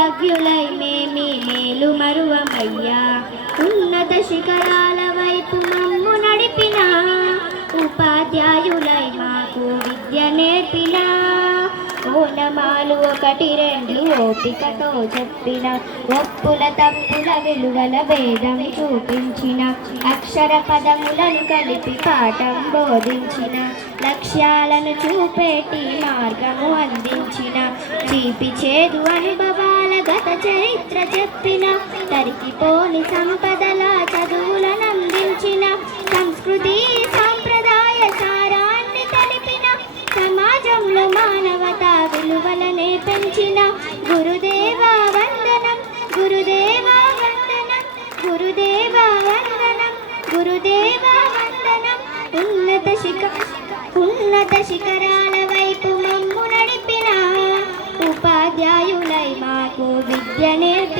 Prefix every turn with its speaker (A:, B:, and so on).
A: కృతజ్ఞులై మేమి మేలు మరువమయ్యా. ఉన్నత శిఖరాల వైపు మమ్ము నడిపిన ఉపాధ్యాయులై మాకు విద్య నేర్పిన. ఓనమాలు ఒకటి రెండు ఓపికతో చెప్పిన ఒప్పుల తప్పుల విలువల భేదం చూపించిన అక్షర పదములను కలిపి పాఠం బోధించిన లక్ష్యాలను చూపేటి మార్గము అందించిన తీపి చేదు అనుభవం చరిత్ర చెప్పిన తరిగిపోని సంపదల చదువులను అందించిన సంస్కృతి సాంప్రదాయ సారాన్ని తెలిపిన సమాజంలో మానవతా విలువలనే పెంచిన గురుదేవా వందనం గురుదేవా వందనం గురుదేవా వందనం గురుదేవా వందనం. ఉన్నత శిఖ ఉన్నత శిఖరాల వైపు మమ్ము నడిపిన ఉపాధ్యాయు మాకు విద్య నేర్పి